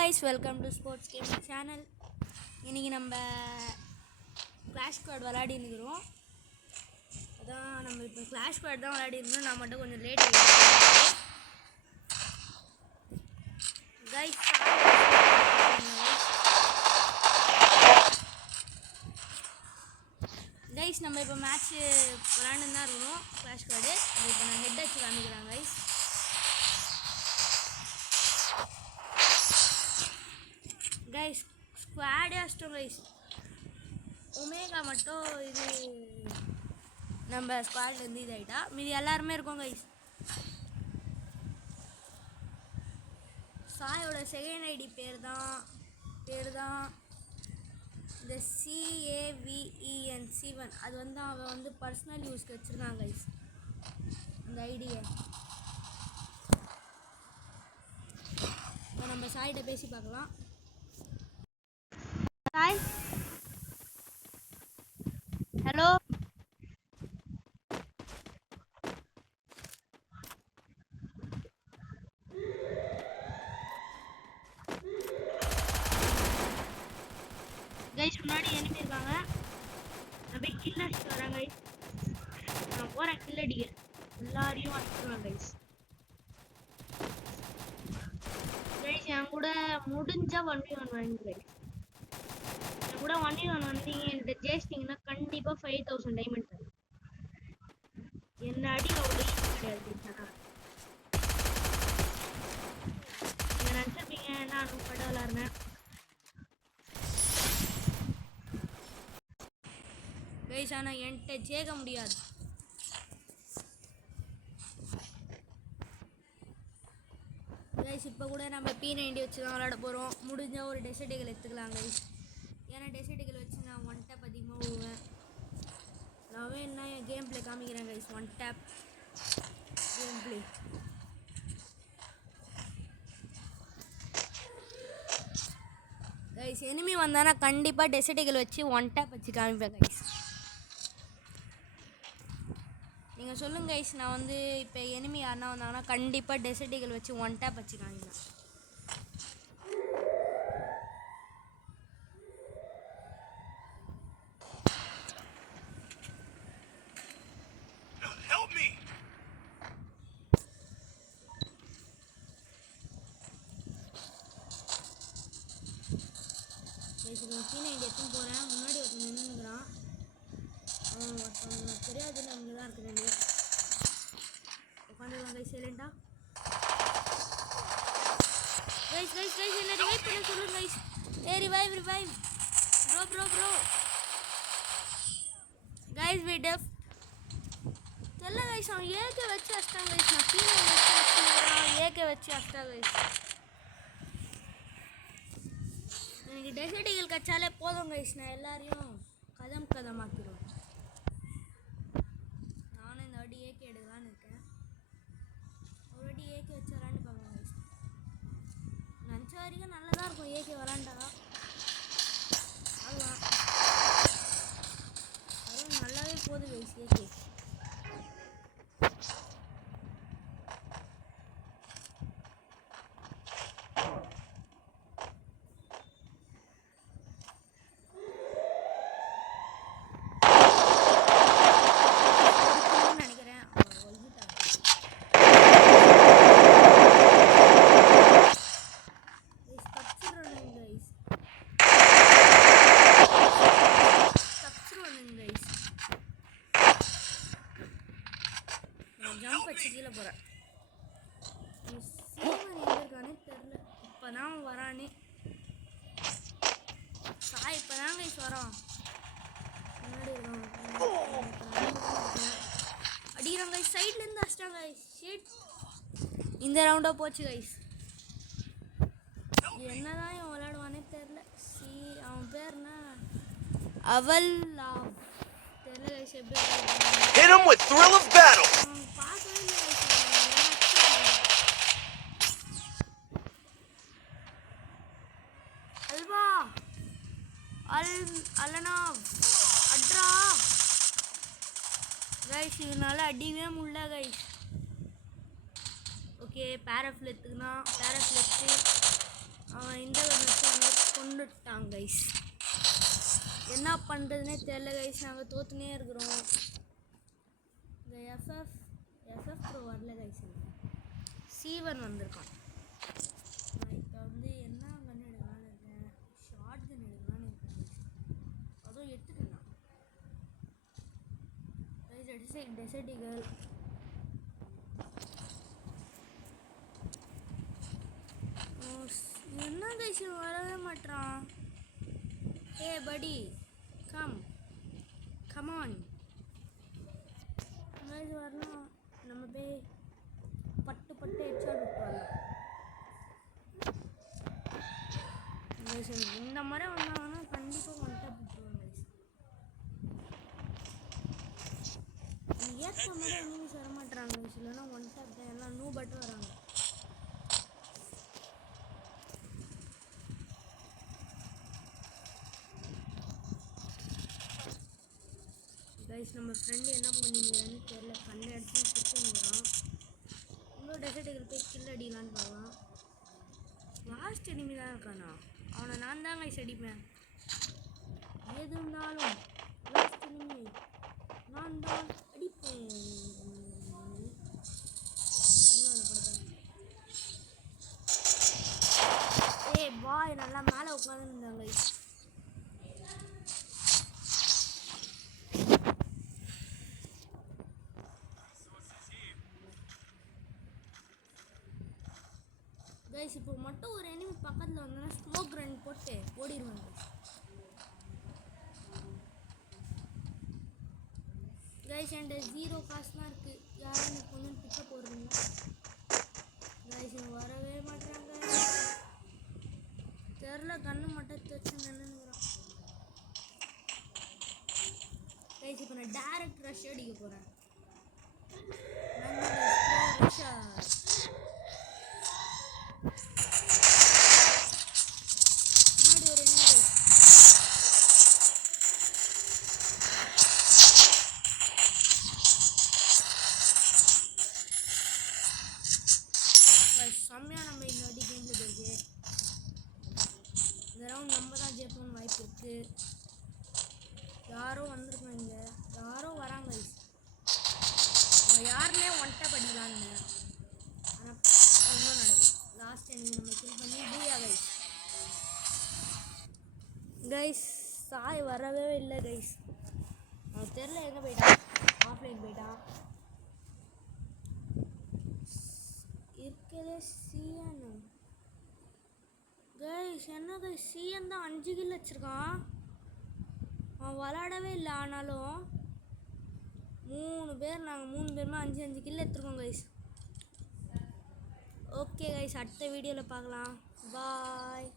guys, welcome to Sports Gaming Channel. இன்னைக்கு நம்ம clash squad விளையாடி இருக்கிறோம். அதான் நம்ம இப்போ கிளாஷ் ஸ்குவாட் தான் விளையாடி இருக்கோம். நான் மட்டும் கொஞ்சம் லேட் ஆகிடுச்சு கைஸ். கைஸ் நம்ம இப்போ மேட்ச் விளையாண்டு தான் இருக்கணும் கிளாஷ் ஸ்குவாடு. இப்போ நான் ஹெட் வச்சு காமிக்கிறேன் கைஸ். கைஸ் ஸ்குவாடே அஷ்டம் கைஸ். ஒமேகா மட்டும் இது நம்ம ஸ்குவாட்லேருந்து இதாகிட்டா மீதி எல்லாருமே இருக்கோம் கைஸ். சாயோட செகண்ட் ஐடி பேர் தான் இந்த CAVEN7. அது வந்து அவன் வந்து பர்சனல் யூஸ்க்கு வச்சுருக்கான் கைஸ் அந்த ஐடியை. இப்போ நம்ம சாயிட்ட பேசி பார்க்கலாம். Hi. Hello. Guys, முன்னாடி enemy இருக்காங்க. நான் போய் kill அடிச்சிட்டு வரேன் guys. நான் போறேன் kill அடிக்க. எல்லாரையும் அடிச்சிடுவேன் guys. Guys, என் கூட முடிஞ்சா 1v1 வாங்க guys. கூட 1v1 வந்தீங்க இந்த ஜெயிச்சிட்டிங்கன்னா கண்டிப்பா 5000 டைமண்ட் தரும். என்ன அடி அவ்வளோ கிடையாது. நீங்கள் நினச்சிருப்பீங்க நான் பட விளாட்றேன் கைஸ், ஆனால் என்கிட்ட ஜெயிக்க முடியாது. கைஸ் இப்போ கூட நம்ம P90 வச்சு தான் விளாட போகிறோம். முடிஞ்சால் ஒரு டெசர்டிகள் எடுத்துக்கலாம் கைஸ். ஏன்னா டெசர்டிகள் வச்சு நான் 1 டேப் அதிகமாக விடுவேன். நான் வேணா என் கேம் பிளே காமிக்கிறேன் guys. 1 tap game play. Guys enemy வந்தானா கண்டிப்பாக டெசர்டிகள் வச்சு 1 டேப் வச்சு காமிப்பேன் கைஸ். நீங்கள் சொல்லுங்கள் கைஸ், நான் வந்து இப்போ எனிமி யாருன்னா வந்தாங்கன்னா கண்டிப்பாக டெசர்டிகள் வச்சு 1 டேப் வச்சு காமிப்பேன். P90 எடுத்துன்னு போகிறேன். முன்னாடி ஒருத்தன் நின்றுக்கிறான். ஒருத்தவங்க தெரியாது, அங்கே தான் இருக்கிறேன். உட்காந்துருவாங்க கைஸ் சைலண்டா. கைஸ் என்ன ரிவைவ் பண்ண சொல்லுங்க கைஸ். ரிவைவ் ப்ரோ கைஸ் வி டெஃப் தெரியல கைஸ். அவன் ஏகே வச்சு அஷ்டாங்க கைஸ். நான் P90 வச்சு அஷ்டாங்கிறான், ஏகே வச்சு அஷ்டாங்க கைஸ். எனக்கு டெசர்டிகள் கச்சாலே போதும் கைஸ். நான் எல்லாரையும் கதமாக்கிடுவேன். நானும் இந்த வாட்டி ஏகே எடுக்கலான்னு இருக்கேன். ஒரு வாட்டி ஏகே வச்சு விளாண்டு பார்க்கலாம் கைஸ். நினச்ச வரைக்கும் நல்லதாக இருக்கும் ஏகே விளாண்டா. அதுவும் நல்லாவே போகுது கைஸ் ஏகே. ஜம்ப் வச்சு கீழே போகிறேன். சீமான் எங்கே இருக்கானே தெரில. இப்போ தான் வரானே சாய். இப்போ தான் கைஸ் வரான். முன்னாடி இருக்கான் அடிக்கிறான் கைஸ். சைட்லேருந்து அடிச்சிட்டாங்க கைஸ். ஷிட், இந்த ரவுண்டாக போச்சு கைஸ். என்னதான் இவன் விளையாடுவானே தெரில. அவன் பேர் என்ன? அவல் தெரில கைஸ். எப்படி hit him with thrill of battle. அட்ரா கைஸ், இதனால அடிக்கவே முடியல கைஸ். ஓகே, பேராஃபில் எடுத்துக்கலாம். பேராஃபில் எடுத்து அவன் இந்த கொண்டுட்டாங்க கைஸ். என்ன பண்ணுறதுனே தெரியல கைஸ். நாங்கள் தோத்துனே இருக்கிறோம். இந்த எஃப்எஃப் ப்ரோ வரல கைஸ். சீவன் வந்திருக்கான். நான் இப்போ வந்து என்ன கன் எடுக்கலான்னு இருக்கேன். ஷார்ட் கன் எடுக்கலான்னு இருக்கேன். அதுவும் எடுத்துக்கலாம் கைஸ். Desert eagle. என்ன கைஸ் வரவே மாட்டான். ஏ படி கம் ஆன் கைஸ். வரலாம். நம்ம போய் பட்டு ஹெட்ஷாட் விட்டு வரலாம் கைஸ். இந்த மாதிரி வந்தாங்கன்னா கண்டிப்பாக ஒன் டேப் விட்டுருவாங்க கைஸ். ஏற்ற மாதிரி எனிமீஸ் வர மாட்டாங்க கைஸ். இல்லைன்னா ஒன் டேப் தான். எல்லாம் நூ பட்டு வராங்க. கைஸ் நம்ம ஃப்ரெண்டு என்ன பண்ணிக்கிறான்னு தெரியல. கண்ணை அடிச்சு சுற்றுங்கிறான். இன்னொரு டெசர்ட்டுகள் போய் கில் அடிக்கலான்னு பார்க்கலாம். லாஸ்ட் எனிமி தான் இருக்கானா? அவனை நான் தான் கைஸ் அடிப்பேன். எது இருந்தாலும் லாஸ்ட் எனிமி நான் தான் அடிப்பேன். பாய் நல்லா மேலே உட்காந்துருந்தாங்க கைஸ். கைஸ் இப்போ மட்டும் ஒரு எனிமி பக்கத்தில் வந்தோன்னா ஸ்மோக் ரன் போட்டு ஓடிடுவாங்க கைஸ். என்கிட்ட 0 காசு தான் இருக்குது. யாரும் எனக்கு கொஞ்சம் பிக்கப் போடுறீங்க கைஸ். வரவே மாட்டாங்க. தெரில கண்ணு மட்டும் தச்சு நின்றுங்கிறான் கைஸ். இப்போ நான் டேரக்ட் ரஷ் அடிக்க போகிறேன். செம்மையாக நம்ம இந்த வாட்டி கேமில் போயிருக்கு. இந்த ரவுண்ட் நம்ம தான் ஜெயிப்போம்னு வாய்ப்பு இருக்குது. யாரோ வந்திருக்கோம். இங்கே யாரோ வராங்க. யாருமே ஒன்ட்டை படிக்கலான்னு ஆனால் ஒன்றும் நடக்கும். லாஸ்ட் எனிமி நம்ம கில் பண்ணி பூயா கைஸ். கைஸ் சாய் வரவே இல்லை கைஸ். அவன் தெரில எங்கே போயிட்டான். ஆஃப்லைன் போயிட்டான். இருக்கிறதே சிஎன் கைஸ். என்ன கைஸ் சிஎன் தான் 5 கில் வச்சுருக்கான். அவன் விளாடவே இல்லை. ஆனாலும் 3 பேர் நாங்கள் 3 பேருமே 5 கில் எடுத்துருக்கோம் கைஸ். ஓகே கைஸ் அடுத்த வீடியோவில் பார்க்கலாம். பாய்.